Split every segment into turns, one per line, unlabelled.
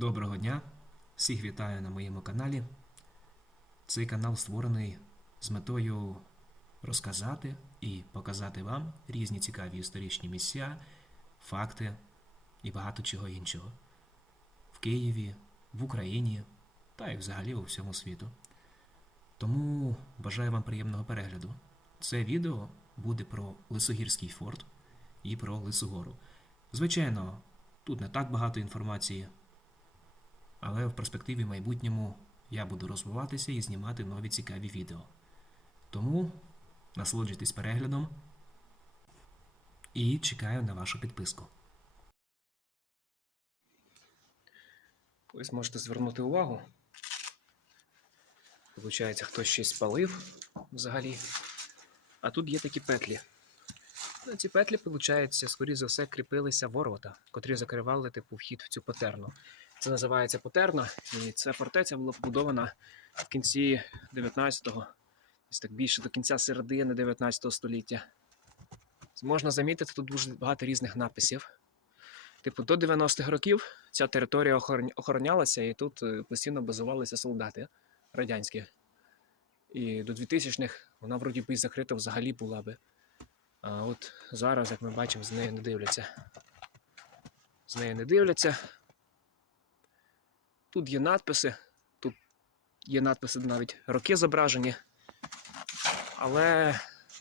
Доброго дня! Всіх вітаю на моєму каналі. Цей канал створений з метою розказати і показати вам різні цікаві історичні місця, факти і багато чого іншого в Києві, в Україні та й взагалі у всьому світу. Тому бажаю вам приємного перегляду. Це відео буде про Лисогірський форт і про Лисогору. Звичайно, тут не так багато інформації, але в перспективі майбутньому я буду розвиватися і знімати нові цікаві відео. Тому насолоджуйтесь переглядом і чекаю на вашу підписку.
Ось можете звернути увагу. Получається, хтось щось спалив взагалі. А тут є такі петлі. На ці петлі, виходить, скоріше за все, кріпилися ворота, котрі закривали типу вхід в цю потерну. Це називається потерна, і ця фортеця була побудована в кінці 19-го, десь так більше до кінця середини 19 століття. Можна замітити тут дуже багато різних написів. Типу, до 90-х років ця територія охоронялася, і тут е, постійно базувалися солдати радянські. І до 2000-х вона вроді би закрита взагалі була би. А от зараз, як ми бачимо, з нею не дивляться. З нею не дивляться. Тут є надписи, тут є надписи навіть роки зображені. Але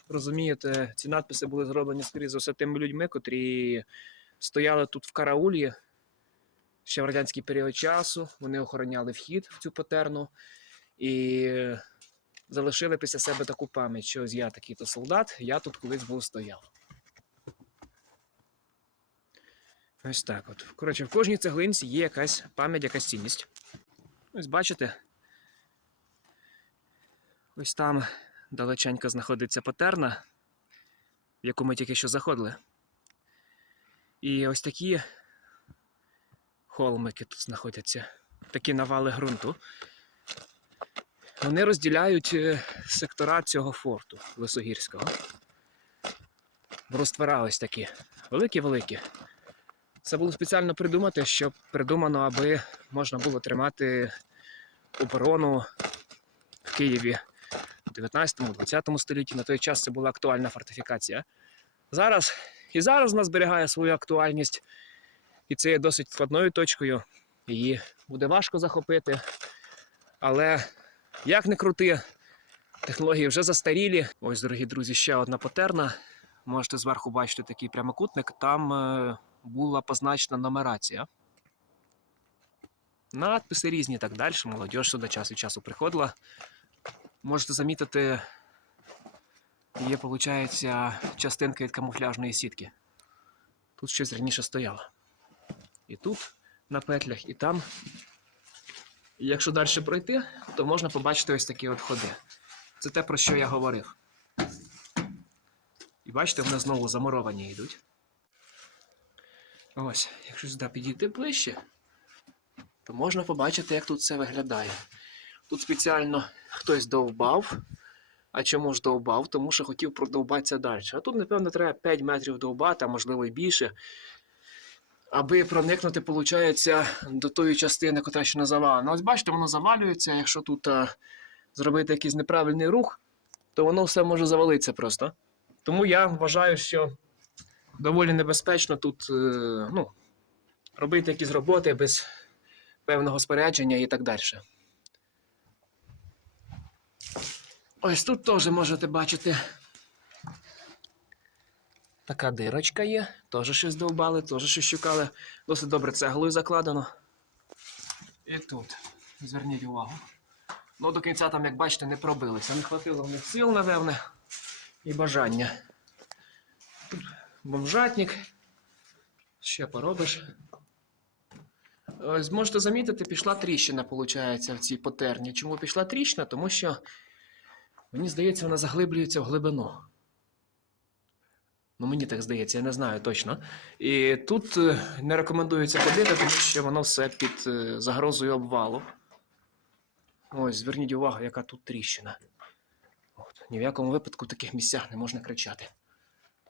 розумієте, ці надписи були зроблені, скоріше за все, тими людьми, котрі стояли тут в караулі ще в радянський період часу. Вони охороняли вхід в цю потерну і залишили після себе таку пам'ять, що ось я такий-то солдат, я тут колись був стояв. Ось так от. Коротше, в кожній цеглинці є якась пам'ять, якась цінність. Ось бачите. Ось там далеченько знаходиться потерна, в яку ми тільки що заходили. І ось такі холмики тут знаходяться, такі навали ґрунту. Вони розділяють е, сектора цього форту Лисогірського. Бруствера ось такі, великі-великі. Це було спеціально придумати, щоб придумано, аби можна було тримати оборону в Києві в 19-20 столітті. На той час це була актуальна фортифікація. Зараз і зараз вона зберігає свою актуальність, і це є досить складною точкою. Її буде важко захопити. Але як не крути, технології вже застарілі. Ось, дорогі друзі, ще одна потерна. Можете зверху бачити такий прямокутник. Там е, була позначена нумерація. Надписи різні і так далі. Молодь сюди час від часу приходила. Можете замітити, є, виходить, частинка від камуфляжної сітки. Тут щось раніше стояло. І тут на петлях, і там. Якщо далі пройти, то можна побачити ось такі от ходи. Це те, про що я говорив. І бачите, вони знову замуровані йдуть. Ось, якщо сюди підійти ближче, то можна побачити, як тут все виглядає. Тут спеціально хтось довбав. А чому ж довбав? Тому що хотів продовбатися далі. А тут, напевно, треба 5 метрів довбати, а можливо і більше. Аби проникнути, виходить, до тої частини, яка ще не завалена. Ось бачите, воно завалюється. Якщо тут а, зробити якийсь неправильний рух, то воно все може завалитися просто. Тому я вважаю, що доволі небезпечно тут е, ну, робити якісь роботи без певного спорядження і так далі. Ось тут теж можете бачити. Така дирочка є, теж щось довбали, теж щось шукали. Досить добре цеглою закладено. І тут. Зверніть увагу. Ну, до кінця там, як бачите, не пробилися. Не хватило в них сил, напевне, і бажання. Бомжатник. Ще поробиш. Ось можете замітити, пішла тріщина, виходить, в цій потерні. Чому пішла тріщина? Тому що, мені здається, вона заглиблюється в глибину. Ну, мені так здається, я не знаю точно. І тут е, не рекомендується ходити, тому що воно все під е, загрозою обвалу. Ось, зверніть увагу, яка тут тріщина. От, ні в якому випадку в таких місцях не можна кричати.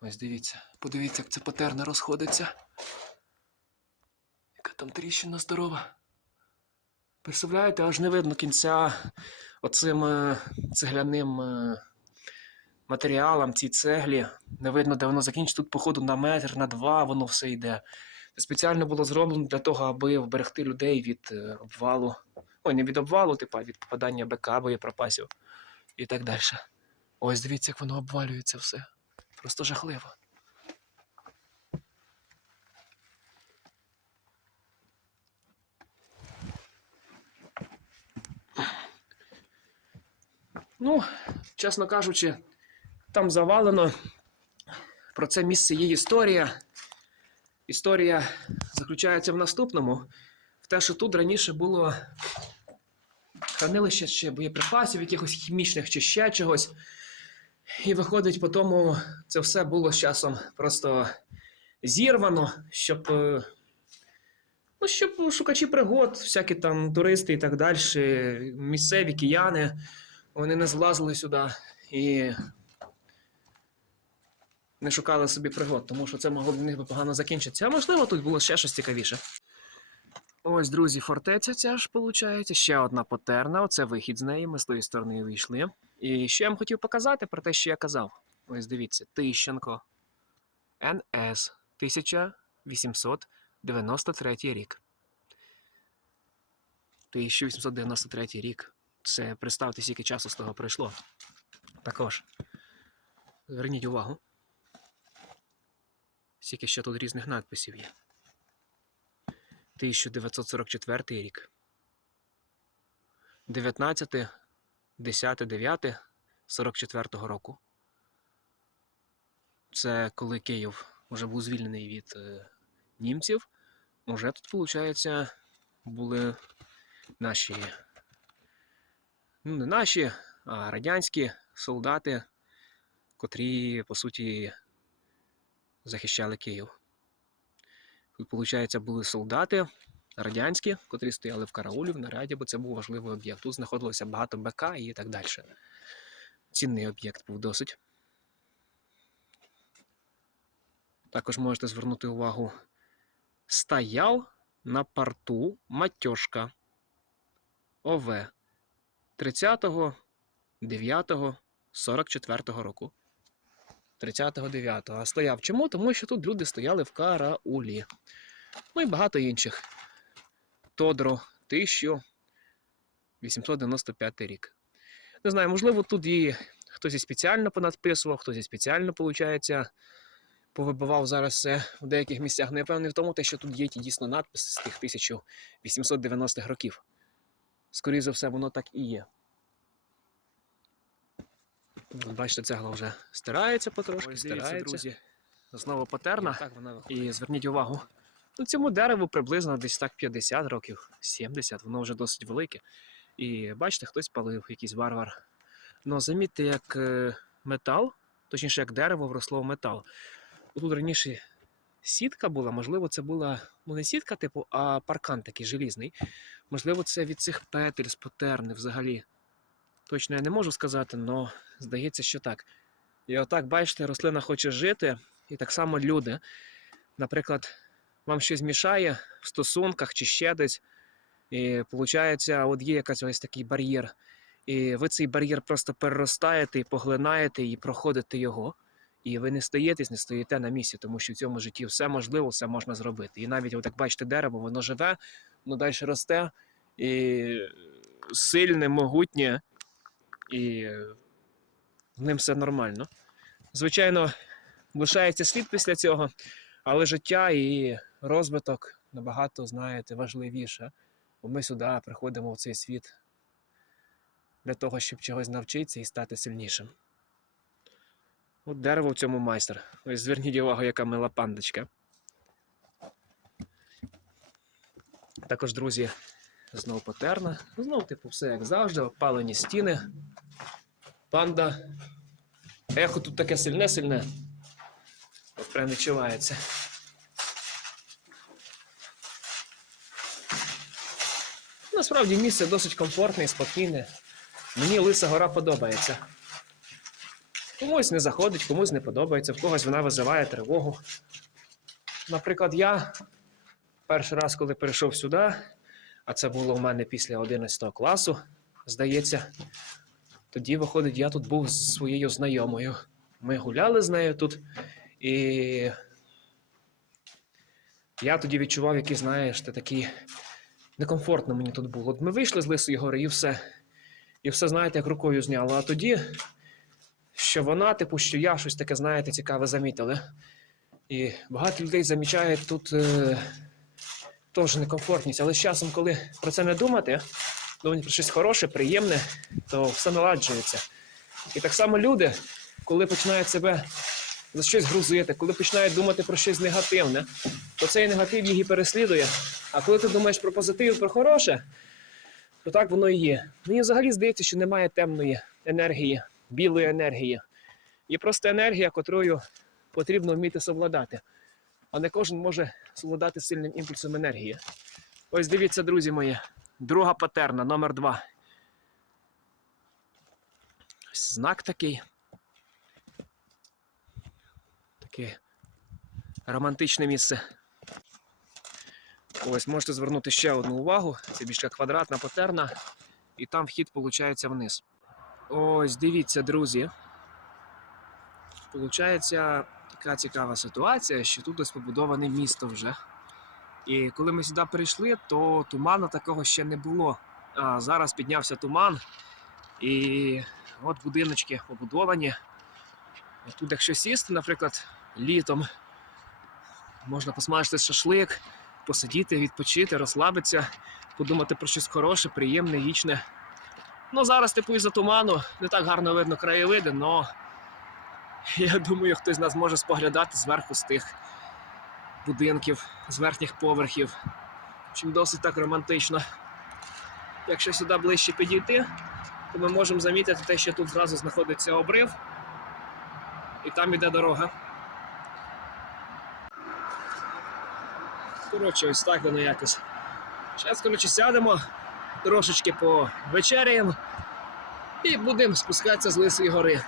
Ось дивіться, подивіться, як це потерна розходиться. Яка там тріщина здорова. Представляєте, аж не видно кінця оцим е, цегляним е, матеріалам, цій цеглі. Не видно, де воно закінчиться. Тут, походу, на метр, на два воно все йде. Це спеціально було зроблено для того, аби вберегти людей від е, обвалу. Ой, не від обвалу, типу, а від попадання БК, боєприпасів і так далі. Ось дивіться, як воно обвалюється все. Просто жахливо. Ну, чесно кажучи, там завалено. Про це місце є історія. Історія заключається в наступному: в те, що тут раніше було хранилище ще боєприпасів, якихось хімічних чи ще чогось. І виходить, по тому це все було з часом просто зірвано, щоб. е, Ну, щоб шукачі пригод, всякі там туристи і так далі, місцеві кияни, вони не злазили сюди і не шукали собі пригод, тому що це могло для них би погано закінчитися. А можливо, тут було ще щось цікавіше. Ось, друзі, фортеця ця ж виходить. Ще одна потерна. Оце вихід з неї. Ми з тої сторони вийшли. І ще я вам хотів показати про те, що я казав. Ось дивіться, Тищенко. НС 1893 рік. 1893 рік. Це представте, скільки часу з того пройшло. Також. Зверніть увагу. Скільки ще тут різних надписів є. 1944 рік. 19, 10, 9, 44 року. Це коли Київ вже був звільнений від е, німців. Уже тут, виходить, були наші. Ну, не наші, а радянські солдати, котрі, по суті, захищали Київ. Тут, виходить, були солдати радянські, котрі стояли в караулі в наряді, бо це був важливий об'єкт. Тут знаходилося багато БК і так далі. Цінний об'єкт був досить. Також можете звернути увагу. Стояв на порту матьошка ОВ 30.09.44 року. 30.09. А стояв чому? Тому що тут люди стояли в караулі. Ну і багато інших. Тодро 1895 рік. Не знаю, можливо, тут і хтось і спеціально понадписував, хтось і спеціально, виходить, повибивав зараз все в деяких місцях. Не певний в тому, те, що тут є ті дійсно надписи з тих 1890-х років. Скоріше за все, воно так і є. Бачите, цегла вже стирається потрошки,
Ось
стирається.
друзі.
Знову патерна.
Так вона.
І зверніть увагу, ну, цьому дереву приблизно десь так 50 років, 70, воно вже досить велике. І бачите, хтось палив, якийсь варвар. Ну, замітьте, як е, метал, точніше, як дерево вросло в метал. Тут раніше сітка була, можливо, це була ну, не сітка, типу, а паркан такий желізний. Можливо, це від цих петель з потерни взагалі. Точно я не можу сказати, але здається, що так. І отак, бачите, рослина хоче жити, і так само люди. Наприклад, вам щось мішає в стосунках чи ще десь, і виходить, от є якийсь ось такий бар'єр. І ви цей бар'єр просто переростаєте і поглинаєте, і проходите його. І ви не стаєтесь, не стоїте на місці, тому що в цьому житті все можливо, все можна зробити. І навіть, от як бачите, дерево, воно живе, воно далі росте, і сильне, могутнє, і з ним все нормально. Звичайно, лишається слід після цього, але життя і розвиток набагато, знаєте, важливіше. Бо ми сюди приходимо в цей світ для того, щоб чогось навчитися і стати сильнішим. От дерево в цьому майстер. Ось зверніть увагу, яка мила пандочка. Також, друзі, знову потерна. Знову, типу, все як завжди, опалені стіни. Панда. Ехо тут таке сильне-сильне. От прям відчувається. Насправді місце досить комфортне і спокійне. Мені Лиса гора подобається. Комусь не заходить, комусь не подобається, в когось вона визиває тривогу. Наприклад, я перший раз, коли перейшов сюди, А це було у мене після 11 класу, здається. Тоді, виходить, я тут був з своєю знайомою. Ми гуляли з нею тут, і я тоді відчував, який, знаєш, ти такий некомфортно мені тут було. От ми вийшли з Лисої гори і все. І все, знаєте, як рукою зняло. А тоді, що вона, типу, що я щось таке, знаєте, цікаве замітили. І багато людей замічають тут е, теж некомфортність. Але з часом, коли про це не думати, думати про щось хороше, приємне, то все наладжується. І так само люди, коли починають себе за щось грузити, коли починають думати про щось негативне, то цей негатив і переслідує. А коли ти думаєш про позитив, про хороше, то так воно і є. Мені взагалі здається, що немає темної енергії, білої енергії. Є просто енергія, котрою потрібно вміти совладати. А не кожен може совладати сильним імпульсом енергії. Ось дивіться, друзі мої, друга патерна, номер два. Знак такий. Таке романтичне місце. Ось можете звернути ще одну увагу. Це більш квадратна патерна, і там вхід виходить вниз. Ось дивіться, друзі. Получається така цікава ситуація, що тут ось побудоване місто вже. І коли ми сюди прийшли, то туману такого ще не було. А зараз піднявся туман, і от будиночки побудовані. Тут, якщо сісти, наприклад, літом, можна посмажити шашлик, посидіти, відпочити, розслабитися, подумати про щось хороше, приємне, вічне. Ну, зараз, типу, із-за туману не так гарно видно краєвиди, але я думаю, хтось з нас може споглядати зверху з тих будинків, з верхніх поверхів. Чим досить так романтично. Якщо сюди ближче підійти, то ми можемо замітити те, що тут зразу знаходиться обрив, і там іде дорога. Коротше, ось так воно якось. Зараз, коротше, сядемо, трошечки повечеряємо і будемо спускатися з Лисої гори.